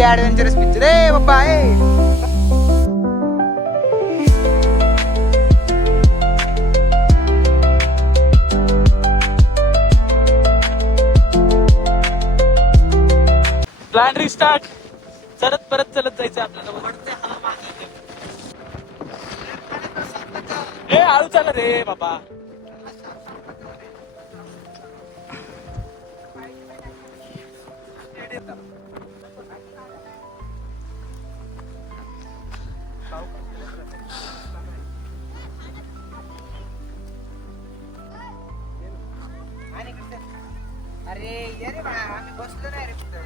The adventurous picture ए बाबा ए. Plan restart. चलत परत चलत जायचं आपल्याला. ए आळू चाल रे बाबा. अरे ये रे बा, आम्ही बसलो नाही रे कुठं.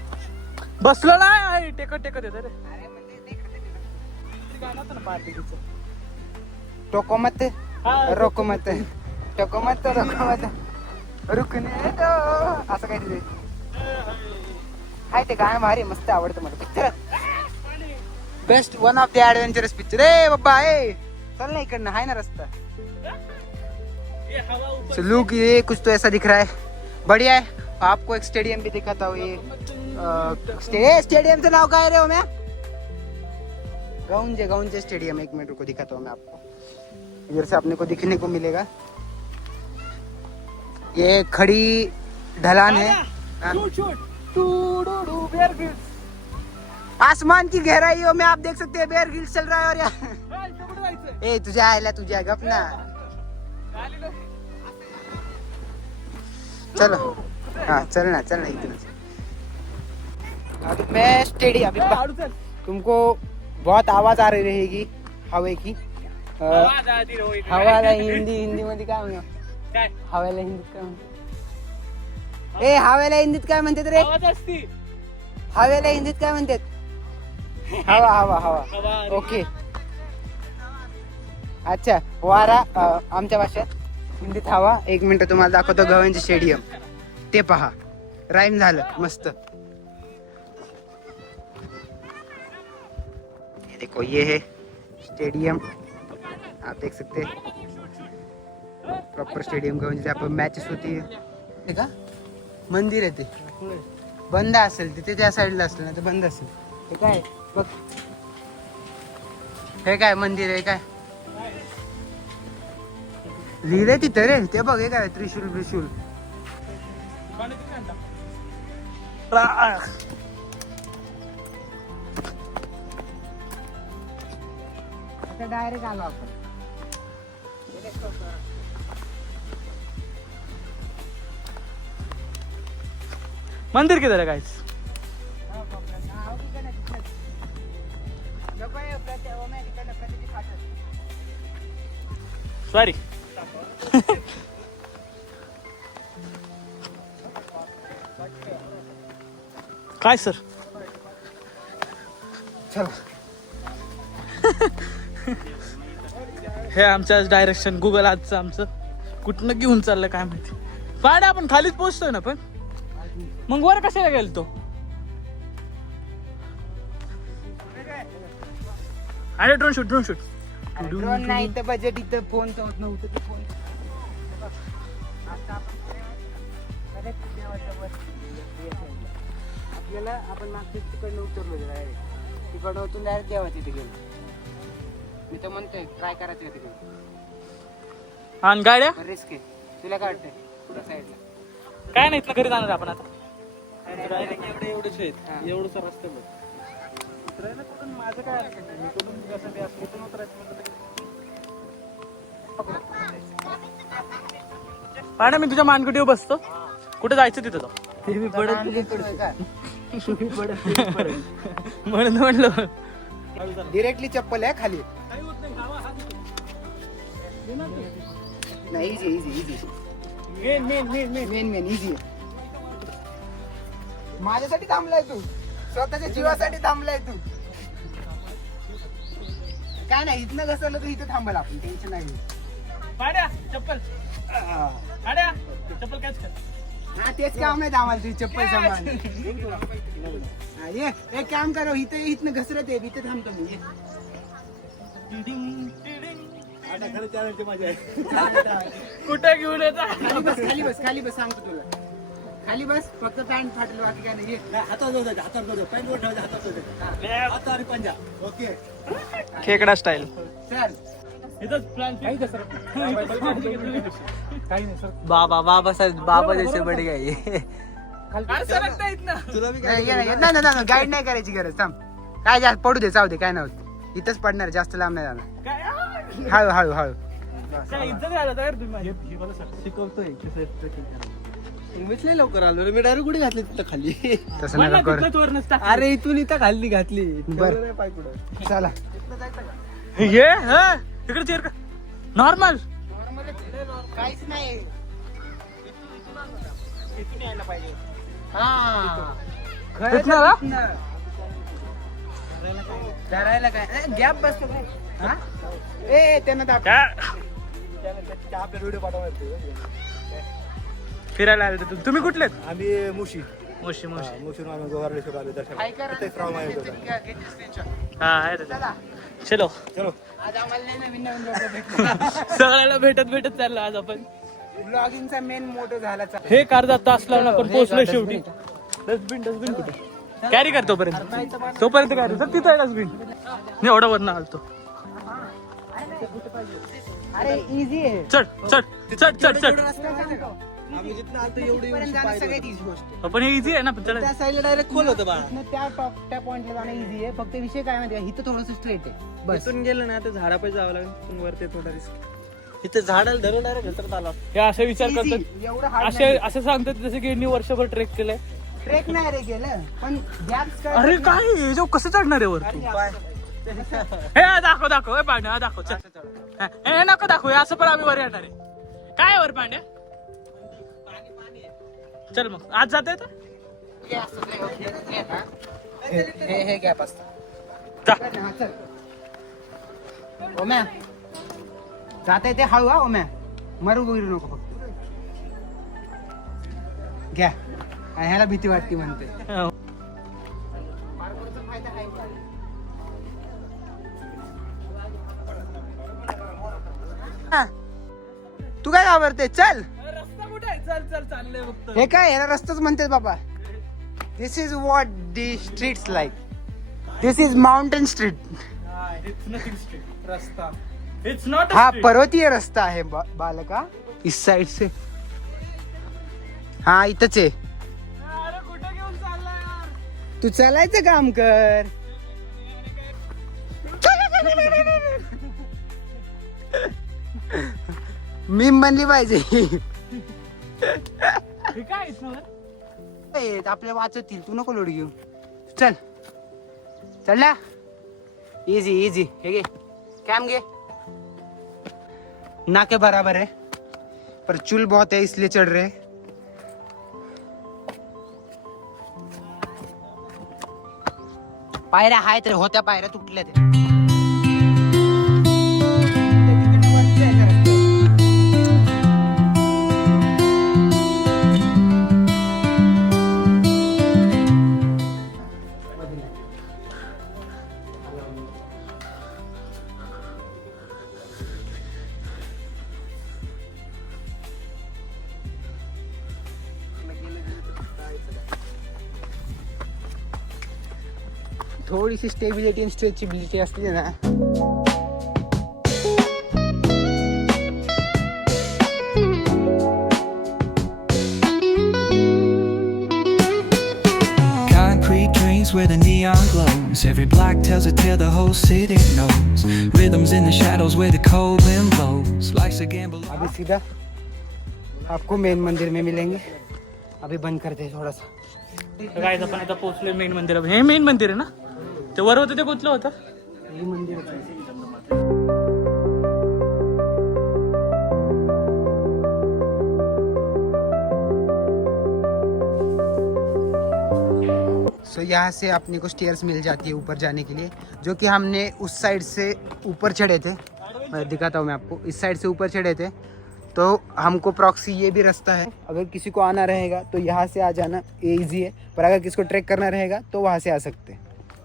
बसलो नाही. टेकत टेकत येत रे. अरे म्हणजे ते गाणं होतं ना पार्टीचं. टोको मत रोको मत टोको मत रोको मत रुकने दो असं काही तिथे हाय. ते गाणं भारी मस्त आवडतं मला. Picture best one of the adventurous picture ए बाबा ए. चल ना इकडनं हाय ना रस्ता. लुक ये कुछ तो ऐसा दिख रहा है. बढ़िया है. आपको एक स्टेडियम भी दिखाता हूँ. ये स्टेडियमचं नाव काय रे हो म्या. गाउंजे स्टेडियम. एक मिनट को दिखाता हूँ मैं आपको. इधर से अपने को दिखने को मिलेगा. ये खड़ी ढलान है. आसमान की गहराइयों में आप देख सकते हैं बेयर ग्रिल्स चल रहा है. और यार ए तुझ्या आयला तुझ्या गप ना. चलो हाँ चल ना इतना. अभी मैं स्टेडियम. तुमको बहुत आवाज आ रही रहेगी हवे की. हवाला हिंदी मध्ये काय म्हणतात. हवेला हिंदीत काय म्हणतात. ए हवेला हिंदीत काय म्हणतात रे. हवेला हिंदीत काय म्हणतात. हवा ओके. अच्छा वारा आमच्या भाषेत. हिंदीत हवा. एक मिनिट तुम्हाला दाखवतो गव्हांचे स्टेडियम. ते पहा राईम झालं मस्त. ये देखो ये है स्टेडियम. आप देख सकते हैं प्रॉपर स्टेडियम गव्हांचे. जहाँ पर मॅचेस होती है का. मंदिर आहे ते बंद असेल. तिथे त्या साईडला असेल ना तर बंद असेल. हे काय बघ. हे काय मंदिर आहे काय लिहिलंय तिथं रे. ते बघ हे काय त्रिशूल. आता डायरेक्ट आलो आपण. मंदिर किधर है गाइस. सॉरी. काय सर. चल हे आमचं डायरेक्शन गुगल आजचं आमचं कुठनं घेऊन चाललं काय माहिती. पाड्या आपण खालीच पोहोचतोय ना. पण मग वर कशाला गेल तो. अरे ड्रोन शूट ड्रोन नाही तर बजेट इथं फोनचं होत नव्हतं. ते फोन आपल्याला आपण मागच्या तिकडनं उतरलो तिकडनं उतरून डायरेक्ट देवाच्या तिथे गेलो. मी तर म्हणतोय ट्राय करायचं तिथे. आणि गाड्या रिस्क आहे. तुला काय वाटतंय पुढे साईडला. काय नाही. इथलं घरी जाणार आपण आता. एवढेच आहेत. एवढंच रस्ते बघ. माझं काय पाण्या. मी तुझ्या मानकुटीवर बसतो. कुठे जायचं तिथं जाऊ. म्हणून म्हणलं डिरेक्टली चप्पल आहे खाली. नाही इझी मेन इझी. माझ्यासाठी थांबलाय तू. स्वतःच्या जीवासाठी थांबलाय तू. काय नाही इथनं घसरलं तर इथं थांबायला आपण. टेन्शन नाही. पाड्या चप्पल. पाड्या चप्पल कॅच कर. हा तेच काम नाही आम्हाला तुझी चप्पल सांभाळ. ये एक काम करा. इथनं घसरत आहे. इथं थांबतो मी. कुठे घेऊन येता. खाली बस सांगतो तुला. खाली बस, फक्त पॅन्ट फाटलं बाकी काय नाही. ओके खेकडा स्टाईल. चल. बाबा जैसे बढ़ गए. गाईड नाही करायची गरज. थांब, काय जास्त पडू दे, जाऊ दे, काय नव्हतं. इथंच पडणार, जास्त लांब नाही जाणार. हळू हळू हळू. मी लवकर आलो रे, मी डायरेक्ट कुठे घातली तिथं खाली. तसं नका करू. अरे इथून इथं खाली घातली. बर. नाही पाय पुढं. चला. ये इकडे चेअर का नॉर्मल. काहीच नाही. इथनं ना? करायला काय गॅप बसतो काय? हा? ए त्यांना दाब. आपल्या व्हिडिओ पाठवणार. फिरायला आले होते तुम्ही कुठले? आम्ही मुशी मोशी मोशी. मुशीहून आम्ही गोवारडेश्वर आलो दर्शन. काय करा? तिथेच राहून आहे तो. घेते screenshot. हा आहे ते. चला. चलो चलो. आज आम्हाला नाही नवीन नवीन लोक भेटले. सगळ्याला भेटत चाललो आज आपण. ब्लॉगिंगचा मेन मोटो झाला. हे अर्धा तास लावून आपण पोहोचलो शेवटी. डस्टबिन कुठे कॅरी कर तोपर्यंत कॅरी सर तिथं आहे डस्टबिन. मी एवढा वरनं आलतो. अरे इझी आहे. चढ आम्ही जिथं आलतो एवढी इथपर्यंत जाणं सगळ्यात इझी गोष्ट आहे. पण हे इझी आहे ना चढ. त्या साईडला डायरेक्ट खोल होतं बा. इथनं त्या पॉइंटला जाणं इझी आहे. फक्त विषय काय माहिती आहे, इथं थोडंसं स्ट्रेट आहे बस. इथून गेलं ना तर झाडापाशी जावं लागेल. वरती थोडा रिस्क. इथं झाडाला धरून डायरेक्ट घसरत आला. हे असे विचार Easy. करतात, एवढं hard असे सांगतात जसं की यांनी वर्षभर ट्रेक केलंय. ट्रेक नाही रे केलं, पण गॅप्स अरे काय हे जो कसं चढणार आहे वर तू? हे दाखव हे पांड्या दाखव. चल हे नको दाखव, हे असं पण आम्ही वर येणार आहे. काय वर पांड्या? चल मग आज जात आहे हे गॅप असतं. जा. हा, चल. ओम्या जाता येते हळू. हा ओम्या, मरू बिरू नको फक्त. घ्या. आणि ह्याला भीती वाटते म्हणते. हा. तू काय घाबरते? चल. रस्ता कुठे आहे? चल चाललंय फक्त. हे काय, ह्याला रस्ताच म्हणतात बाबा. This is what the streets like. This is mountain street. It's nothing street रस्ता. इट्स नॉट हा पर्वतीय रस्ता आहे बालका. इस साइड से. हा इथंच आहे. अरे कुठे घेऊन चाललाय यार? तू चालायचं काम कर. मी म्हणली पाहिजे. हे काय इथनं? आपल्या वाचतील, तू नको लोड घेऊ. चल चढला. इजी. हे घे कॅम घे. ना के बराबर है पर चुल बहुत है इसलिए चढ़ रहे. पायऱ्या हाय तर होत्या, पायऱ्या तुटल्या ते. थोडीशी स्टेबिलिटी आणि स्ट्रेचेबिलिटी असते ना. Concrete dreams where the neon glows. Every block tells a tale the whole city knows. Rhythms in the shadows where the cold wind blows. Life's a gamble. अभी सीधा आपको मेन मंदिर में मिलेंगे. अभी बंद करते हैं थोड़ा सा. काय आपण आता पोहोचलोय मेन मंदिर. हे मेन मंदिर आहे ना? ते वर होतं ते कुठलं होतं? हे मंदिर सो यहाँ से अपने को स्टेयर्स मिल जाती है ऊपर जाने के लिए, जो कि हमने उस साइड से ऊपर चढ़े थे. मैं दिखाता हूँ मैं आपको. इस साइड से ऊपर चढ़े थे तो हमको प्रॉक्सी ये भी रास्ता है. अगर किसी को आना रहेगा तो यहाँ से आ जाना, ये ईजी है. पर अगर किसी को ट्रैक करना रहेगा तो वहाँ से आ सकते हैं.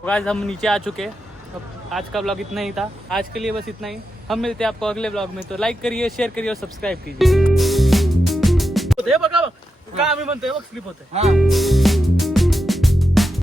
गाइस हम नीचे आ चुके हैं. अब आज का ब्लॉग इतना ही था. आज के लिए बस इतना ही. हम मिलते हैं आपको अगले ब्लॉग में. तो लाइक करिए, शेयर करिए और सब्सक्राइब कीजिए. बघा का आम्ही म्हणतोय बघ स्लिप होतंय हा